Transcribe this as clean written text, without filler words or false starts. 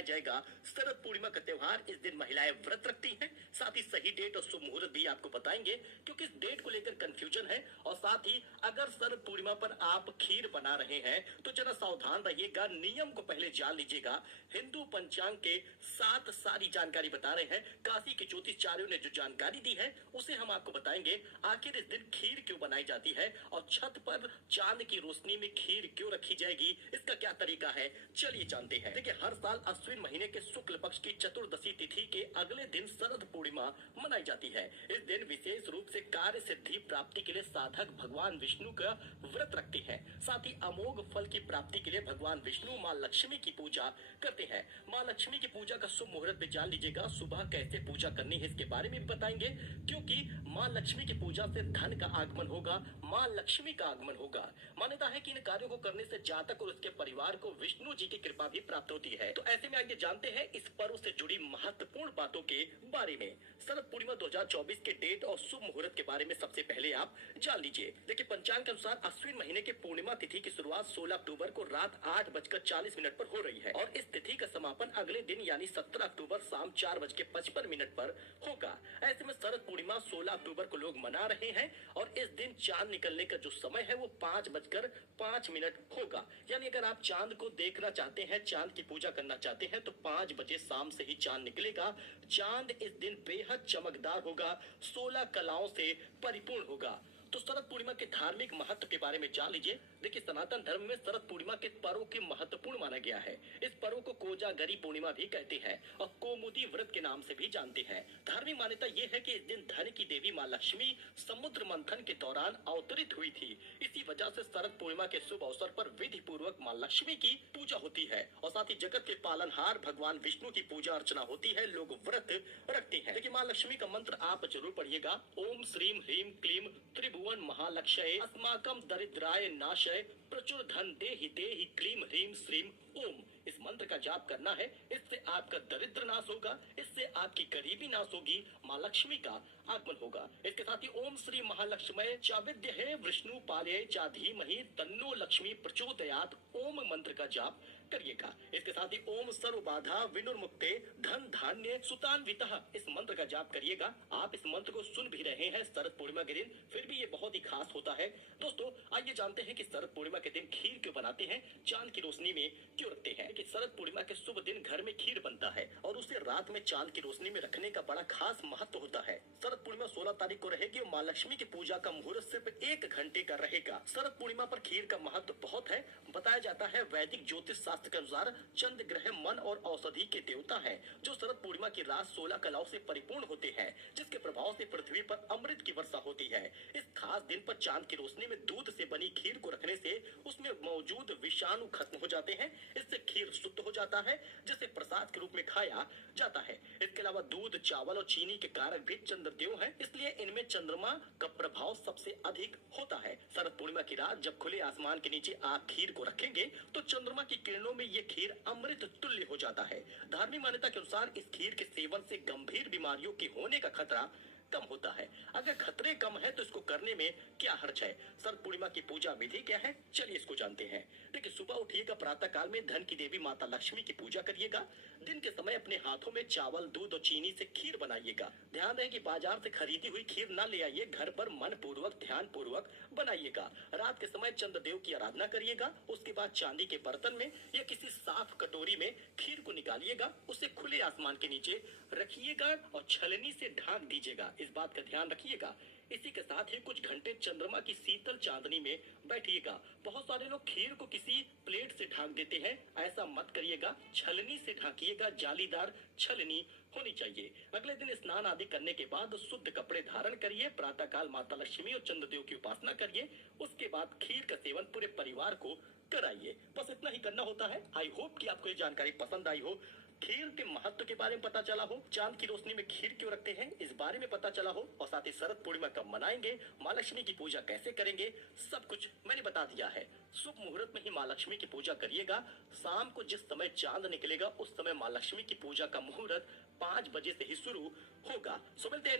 मनाया जाएगा शरद पूर्णिमा का त्योहार। इस दिन महिलाएं व्रत रखती हैं। साथ ही सही डेट और शुभ मुहूर्त भी आपको बताएंगे, क्योंकि इस डेट को लेकर कंफ्यूजन है। और साथ ही अगर शरद पूर्णिमा पर आप खीर बना रहे हैं तो जरा सावधान रहिएगा, नियम को पहले जान लीजिएगा। हिंदू पंचांग के साथ सारी जानकारी बता रहे हैं। काशी के ज्योतिषाचार्यों ने जो जानकारी दी है उसे हम आपको बताएंगे। आखिर इस दिन खीर क्यों बनाई जाती है और छत पर चांद की रोशनी में खीर क्यों रखी जाएगी, इसका क्या तरीका है, चलिए जानते हैं। देखिए, हर साल अश्विन महीने के शुक्ल पक्ष की चतुर्दशी तिथि के अगले दिन शरद पूर्णिमा मनाई जाती है। इस दिन विशेष रूप से कार्य सिद्धि प्राप्ति के लिए साधक भगवान विष्णु का व्रत रखते हैं। साथ ही अमोघ फल की प्राप्ति के लिए भगवान विष्णु माँ लक्ष्मी की पूजा करते हैं। माँ लक्ष्मी की पूजा का शुभ मुहूर्त भी जान लीजिएगा। सुबह कैसे पूजा करनी है इसके बारे में भी बताएंगे, क्योंकि माँ लक्ष्मी की पूजा से धन का आगमन होगा, माँ लक्ष्मी का आगमन होगा। मान्यता है कि इन कार्यों को करने से जातक और उसके परिवार को विष्णु जी की कृपा भी प्राप्त होती है। तो ऐसे में आइए जानते हैं इस पर्व से जुड़ी महत्वपूर्ण बातों के बारे में। शरद पूर्णिमा 2024 के डेट और शुभ मुहूर्त के बारे में सबसे पहले आप जान लीजिए। देखिए, पंचांग के अनुसार अश्विन महीने के पूर्णिमा तिथि की शुरुआत 16 अक्टूबर को रात 8:40 पर हो रही है और इस तिथि का समापन अगले दिन यानी 17 अक्टूबर शाम 4:55 पर होगा। ऐसे में शरद पूर्णिमा 16 अक्टूबर को लोग मना रहे हैं और इस दिन चांद निकलने का जो समय है वो 5:05 होगा। यानी अगर आप चांद को देखना चाहते हैं, चांद की पूजा करना चाहते हैं तो 5 बजे शाम से ही चांद निकलेगा। चांद इस दिन बेहद चमकदार होगा, 16 कलाओं से परिपूर्ण होगा। तो शरद पूर्णिमा के धार्मिक महत्व के बारे में जान लीजिए। देखिए, सनातन धर्म में शरद पूर्णिमा के पर्व के महत्वपूर्ण माना गया है। इस पर्व को कोजागरी पूर्णिमा भी कहते हैं और कौमुदी व्रत के नाम से भी जानते हैं। धार्मिक मान्यता ये है कि इस दिन धन की देवी माँ लक्ष्मी समुद्र मंथन के दौरान अवतरित हुई थी। इसी वजह से शरद पूर्णिमा के शुभ अवसर पर विधि पूर्वक माँ लक्ष्मी की पूजा होती है और साथ ही जगत के पालनहार भगवान विष्णु की पूजा अर्चना होती है। लोग व्रत रखते हैं। देखिए, माँ लक्ष्मी का मंत्र आप जरूर पढ़िएगा। ओम श्रीम ह्रीम क्लीम त्रिभुवन महालक्ष्य अस्माकम दरिद्राय नाशय प्रचुर धन देहि देहि क्लीम ह्रीम श्रीम ओम। इस मंत्र का जाप करना है। इससे आपका दरिद्र नाश होगा, इससे आपकी गरीबी नाश होगी, माँ लक्ष्मी का आगमन होगा। इसके साथ ही ओम श्री महालक्ष्मय चा विद्महे विष्णु पालय चा धीमहि तन्नो लक्ष्मी प्रचोदयात् ओम मंत्र का जाप करिएगा। इसके साथ ही ओम सर्व बाधा विनुर्मुक्ते धन धान्य सुतान्वितः इस मंत्र का जाप करिएगा। आप इस मंत्र को सुन भी रहे हैं शरद पूर्णिमा के दिन, फिर भी ये बहुत ही खास होता है। दोस्तों, आइए जानते हैं कि शरद पूर्णिमा के दिन खीर क्यों बनाते हैं, चांद की रोशनी में क्यों रखते हैं। कि शरद पूर्णिमा के शुभ दिन घर में खीर बनता है और उसे रात में चांद की रोशनी में रखने का बड़ा खास महत्व होता है। शरद पूर्णिमा 16 तारीख को रहेगी और माँ लक्ष्मी की पूजा का मुहूर्त सिर्फ 1 घंटे का रहेगा। शरद पूर्णिमा पर खीर का महत्व बहुत है। बताया जाता है वैदिक ज्योतिष शास्त्र के अनुसार चंद्र ग्रह मन और औषधि के देवता है, जो शरद पूर्णिमा की रात 16 कलाओं से परिपूर्ण होते हैं, जिसके प्रभाव से पृथ्वी पर अमृत की वर्षा होती है। इस खास दिन पर चांद की रोशनी में दूध से बनी खीर को रखने से उसमें मौजूद विषाणु खत्म हो जाते हैं। इससे खीर शुद्ध हो जाता है, जिसे प्रसाद के रूप में खाया जाता है। इसके अलावा दूध, चावल और चीनी के कारक भी चंद्रदेव हैं, इसलिए इनमें चंद्रमा का प्रभाव सबसे अधिक होता है। शरद पूर्णिमा की रात जब खुले आसमान के नीचे आप खीर को रखेंगे तो चंद्रमा की किरणों में ये खीर अमृत तुल्य हो जाता है। धार्मिक मान्यता के अनुसार इस खीर के सेवन से गंभीर बीमारियों के होने का खतरा कम होता है। अगर खतरे कम है तो इसको करने में क्या हर्ज है। शरद पूर्णिमा की पूजा विधि क्या है, चलिए इसको जानते हैं। देखिए, सुबह उठिएगा, प्रातः काल में धन की देवी माता लक्ष्मी की पूजा करिएगा। दिन के समय अपने हाथों में चावल, दूध और चीनी से खीर बनाइएगा। ध्यान रहे कि बाजार से खरीदी हुई खीर न ले आइए, घर पर मन पूर्वक ध्यान पूर्वक बनाइएगा। रात के समय चंद्रदेव की आराधना करिएगा। उसके बाद चांदी के बर्तन में या किसी साफ कटोरी में खीर को निकालिएगा, उसे खुले आसमान के नीचे रखिएगा और छलनी से ढांक दीजिएगा। इस बात का ध्यान रखिएगा। इसी के साथ ही कुछ घंटे चंद्रमा की शीतल चांदनी में बैठिएगा। बहुत सारे लोग खीर को किसी प्लेट से ढांक देते हैं, ऐसा मत करिएगा। छलनी से ढांकिएगा, जालीदार छलनी होनी चाहिए। अगले दिन स्नान आदि करने के बाद शुद्ध कपड़े धारण करिए। प्रातः काल माता लक्ष्मी और चंद्रदेव की उपासना करिए। उसके बाद खीर का सेवन पूरे परिवार को कराइए। बस इतना ही करना होता है। आई होप कि आपको ये जानकारी पसंद आई हो, खीर के महत्व के बारे में पता चला हो, चांद की रोशनी में खीर क्यों रखते हैं इस बारे में पता चला हो, और साथ ही शरद पूर्णिमा कब मनाएंगे, माँ लक्ष्मी की पूजा कैसे करेंगे, सब कुछ मैंने बता दिया है। शुभ मुहूर्त में ही माँ लक्ष्मी की पूजा करिएगा। शाम को जिस समय चांद निकलेगा उस समय माँ लक्ष्मी की पूजा का मुहूर्त 5 बजे से ही शुरू होगा। सो मिलते हैं